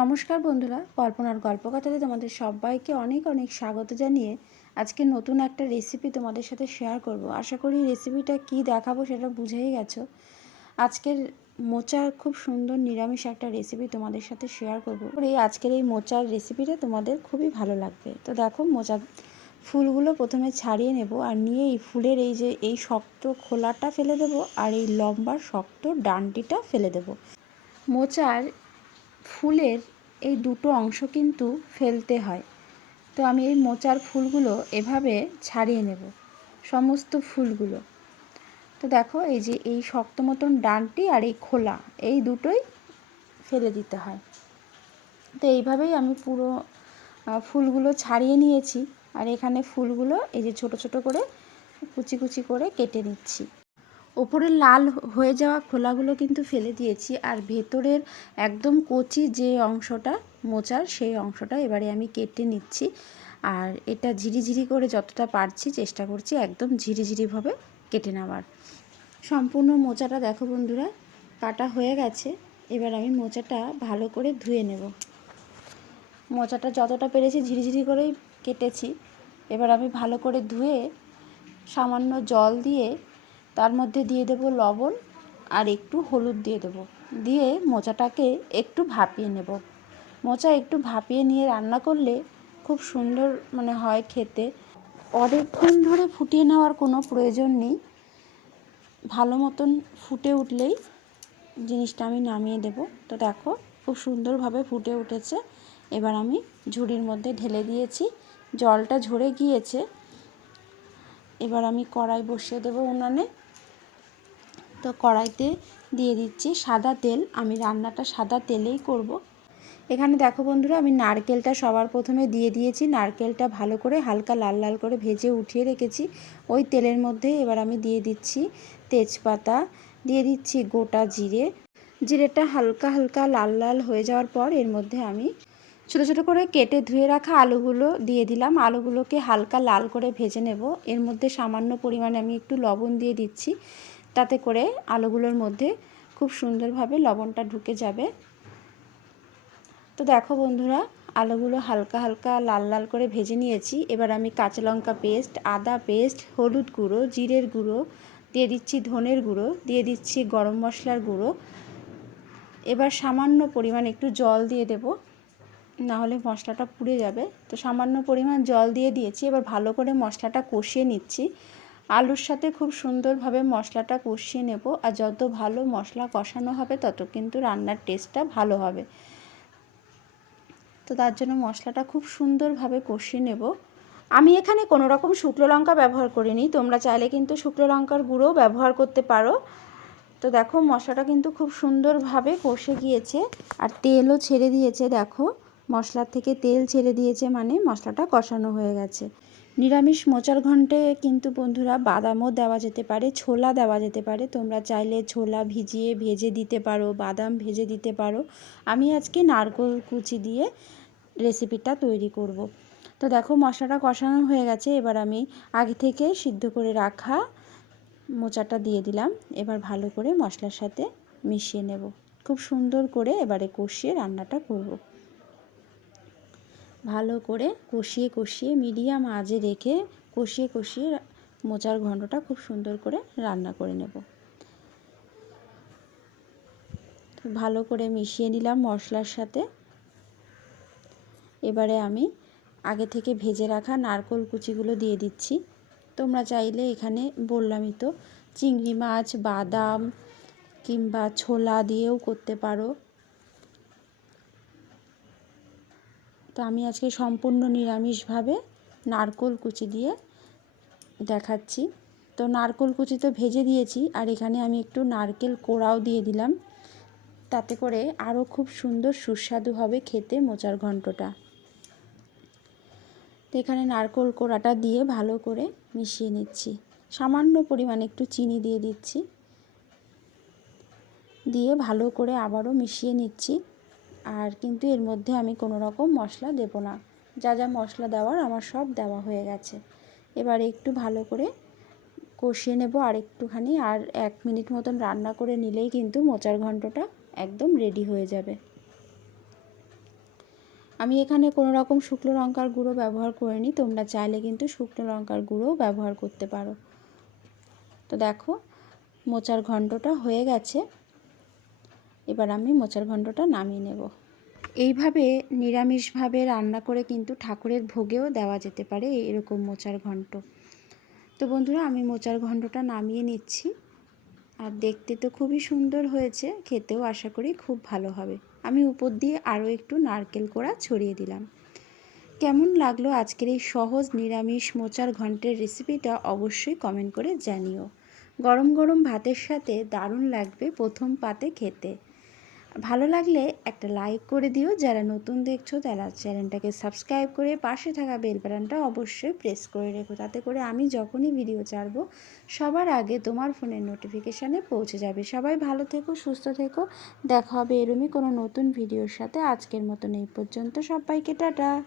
নমস্কার বন্ধুরা, কল্পনার গল্পকথাতে তোমাদের সবাইকে অনেক অনেক স্বাগত জানিয়ে আজকে নতুন একটা রেসিপি তোমাদের সাথে শেয়ার করব। আশা করি রেসিপিটা কি দেখাবো সেটা বুঝেই গেছো। আজকের মোচার খুব সুন্দর নিরামিষ একটা রেসিপি তোমাদের সাথে শেয়ার করব। এই আজকের এই মোচার রেসিপিটা তোমাদের খুবই ভালো লাগবে। তো দেখো, মোচা ফুলগুলো প্রথমে ছাড়িয়ে নেব আর নিয়ে এই ফুলের এই যে, এই শক্ত খোলাটা ফেলে দেব আর এই লম্বা শক্ত ডানটিটা ফেলে দেব। মোচার ফুলের এই দুটো অংশ কিন্তু ফেলতে হয়। তো আমি এই মোচার ফুলগুলো এভাবে ছাড়িয়ে নেব, সমস্ত ফুলগুলো। তো দেখো, এই যে এই শক্ত মতন ডানটি আর এই খোলা, এই দুটোই ফেলে দিতে হয়। তো এইভাবেই আমি পুরো ফুলগুলো ছাড়িয়ে নিয়েছি। আর এখানে ফুলগুলো এই যে ছোট ছোট করে কুচি কুচি করে কেটে নিচ্ছি। ওপরে লাল হয়ে যাওয়া খোলাগুলো কিন্তু ফেলে দিয়েছি আর ভেতরের একদম কচি যে অংশটা মোচার সেই অংশটা এবারে আমি কেটে নিচ্ছি আর এটা ঝিরিঝিরি করে যতটা পারছি চেষ্টা করছি একদম ঝিরিঝিরিভাবে কেটে নেওয়ার। সম্পূর্ণ মোচাটা দেখো বন্ধুরা, কাটা হয়ে গেছে। এবার আমি মোচাটা ভালো করে ধুয়ে নেব। মোচাটা যতটা পেরেছি ঝিরিঝিরি করেই কেটেছি। এবার আমি ভালো করে ধুয়ে সামান্য জল দিয়ে তার মধ্যে দিয়ে দেব লবণ আর একটু হলুদ দিয়ে দেব। দিয়ে মোচাটাকে একটু ভাপিয়ে নেব। মোচা একটু ভাপিয়ে নিয়ে রান্না করলে খুব সুন্দর মানে হয় খেতে। অনেকক্ষণ ধরে ফুটিয়ে নেওয়ার কোনো প্রয়োজন নেই। ভালো মতন ফুটে উঠলেই জিনিসটা আমি নামিয়ে দেব। তো দেখো, খুব সুন্দরভাবে ফুটে উঠেছে। এবার আমি ঝুড়ির মধ্যে ঢেলে দিয়েছি। জলটা ঝরে গিয়েছে। এবার আমি কড়াই বসিয়ে দেবো উনানে। তো কড়াইতে দিয়ে দিচ্ছি সাদা তেল। আমি রান্নাটা সাদা তেলেই করব। এখানে দেখো বন্ধুরা, আমি নারকেলটা সবার প্রথমে দিয়ে দিয়েছি। নারকেলটা ভালো করে হালকা লাল লাল করে ভেজে উঠিয়ে রেখেছি। ওই তেলের মধ্যে এবার আমি দিয়ে দিচ্ছি তেজপাতা, দিয়ে দিচ্ছি গোটা জিরে। জিরেটা হালকা হালকা লাল লাল হয়ে যাওয়ার পর এর মধ্যে আমি ছোটো ছোটো করে কেটে ধুয়ে রাখা আলুগুলো দিয়ে দিলাম। আলুগুলোকে হালকা লাল করে ভেজে নেব। এর মধ্যে সামান্য পরিমাণে আমি একটু লবণ দিয়ে দিচ্ছি। তাতে করে আলুগুলোর মধ্যে খুব সুন্দরভাবে লবণটা ঢুকে যাবে। তো দেখো বন্ধুরা, আলুগুলো হালকা হালকা লাল লাল করে ভেজে নিয়েছি। এবার আমি কাঁচা লঙ্কা পেস্ট, আদা পেস্ট, হলুদ গুঁড়ো, জিরের গুঁড়ো দিয়ে দিচ্ছি, ধনের গুঁড়ো দিয়ে দিচ্ছি গরম মশলার গুঁড়ো। এবার সামান্য পরিমাণ একটু জল দিয়ে দেব। নাহলে মশলাটা পুড়ে যাবে। তো সামান্য পরিমাণ জল দিয়ে দিয়েছি, এবার ভালো করে মশলাটা কষিয়ে নিচ্ছি। আলুর সাথে খুব সুন্দরভাবে মশলাটা কষিয়ে নেব, আর যত ভালো মশলা কষানো হবে, তত কিন্তু রান্নার টেস্টটা ভালো হবে। তো তার জন্য মশলাটা খুব সুন্দরভাবে কষিয়ে নেব। আমি এখানে কোনো রকম শুকনো লঙ্কা ব্যবহার করিনি, তোমরা চাইলে কিন্তু শুকনো লঙ্কার গুঁড়োও ব্যবহার করতে পারো। তো দেখো মশলাটা কিন্তু খুব সুন্দরভাবে কষে গিয়েছে, আর তেলও ছেড়ে দিয়েছে, দেখো। মশলার থেকে তেল ছেড়ে দিয়েছে মানে মশলাটা কষানো হয়ে গেছে। নিরামিষ মোচার ঘন্টে কিন্তু বন্ধুরা বাদামও দেওয়া যেতে পারে, ছোলা দেওয়া যেতে পারে। তোমরা চাইলে ছোলা ভিজিয়ে ভেজে দিতে পারো, বাদাম ভেজে দিতে পারো। আমি আজকে নারকোল কুচি দিয়ে রেসিপিটা তৈরি করব। তো দেখো মশলাটা কষানো হয়ে গেছে, এবার আমি আগে থেকে সিদ্ধ করে রাখা মোচাটা দিয়ে দিলাম। এবার ভালো করে মশলার সাথে মিশিয়ে নেব। খুব সুন্দর করে এবারে কষিয়ে রান্নাটা করব। ভালো করে কষিয়ে কষিয়ে মিডিয়াম আজে রেখে কষিয়ে কষিয়ে মোচার ঘণ্টটা খুব সুন্দর করে রান্না করে নেব। ভালো করে মিশিয়ে নিলাম মশলার সাথে। এবারে আমি আগে থেকে ভেজে রাখা নারকোল কুচিগুলো দিয়ে দিচ্ছি। তোমরা চাইলে এখানে বললামই তো, চিংড়ি মাছ, বাদাম কিংবা ছোলা দিয়েও করতে পারো। তো আমি আজকে সম্পূর্ণ নিরামিষভাবে নারকোল কুচি দিয়ে দেখাচ্ছি। তো নারকোল কুচি তো ভেজে দিয়েছি, আর এখানে আমি একটু নারকেল কোড়াও দিয়ে দিলাম। তাতে করে আরও খুব সুন্দর সুস্বাদু হবে খেতে মোচার ঘন্টটা তো এখানে নারকোল কোড়াটা দিয়ে ভালো করে মিশিয়ে নিচ্ছি। সামান্য পরিমাণে একটু চিনি দিয়ে দিচ্ছি। দিয়ে ভালো করে আবারও মিশিয়ে নিচ্ছি। আর কিন্তু এর মধ্যে আমি কোনো রকম মশলা দেব না। যা যা মশলা দেওয়ার আমার সব দেওয়া হয়ে গেছে। এবার একটু ভালো করে কষিয়ে নেব আর একটুখানি আর এক মিনিট মতন রান্না করে নিলেই কিন্তু মোচার ঘন্টটা একদম রেডি হয়ে যাবে। আমি এখানে কোনো রকম শুকনো লঙ্কার গুঁড়ো ব্যবহার করিনি, তোমরা চাইলে কিন্তু শুকনো লঙ্কার গুঁড়োও ব্যবহার করতে পারো। তো দেখো, মোচার ঘণ্টটা হয়ে গেছে। এবার আমি মোচার ঘণ্টটা নামিয়ে নেব। এইভাবে নিরামিষভাবে রান্না করে কিন্তু ঠাকুরের ভোগেও দেওয়া যেতে পারে এরকম মোচার ঘণ্ট। তো বন্ধুরা, আমি মোচার ঘণ্টটা নামিয়ে নিচ্ছি। আর দেখতে তো খুবই সুন্দর হয়েছে, খেতেও আশা করি খুব ভালো হবে। আমি উপর দিয়ে আরও একটু নারকেল কোড়া ছড়িয়ে দিলাম। কেমন লাগল আজকের এই সহজ নিরামিষ মোচার ঘন্টের রেসিপিটা অবশ্যই কমেন্ট করে জানিও। গরম গরম ভাতের সাথে দারুণ লাগবে প্রথম পাতে খেতে। ভালো লাগলে একটা লাইক করে দিও। যারা নতুন দেখছ, তারা চ্যানেলটাকে সাবস্ক্রাইব করে পাশে থাকা বেল বাটনটা অবশ্যই প্রেস করে রেখো। তাতে করে আমি যখনই ভিডিও ছাড়বো, সবার আগে তোমার ফোনের নোটিফিকেশানে পৌঁছে যাবে। সবাই ভালো থেকো, সুস্থ থেকো। দেখা হবে এরমই কোনো নতুন ভিডিওর সাথে। আজকের মতন এই পর্যন্ত। সবাইকে টাটা।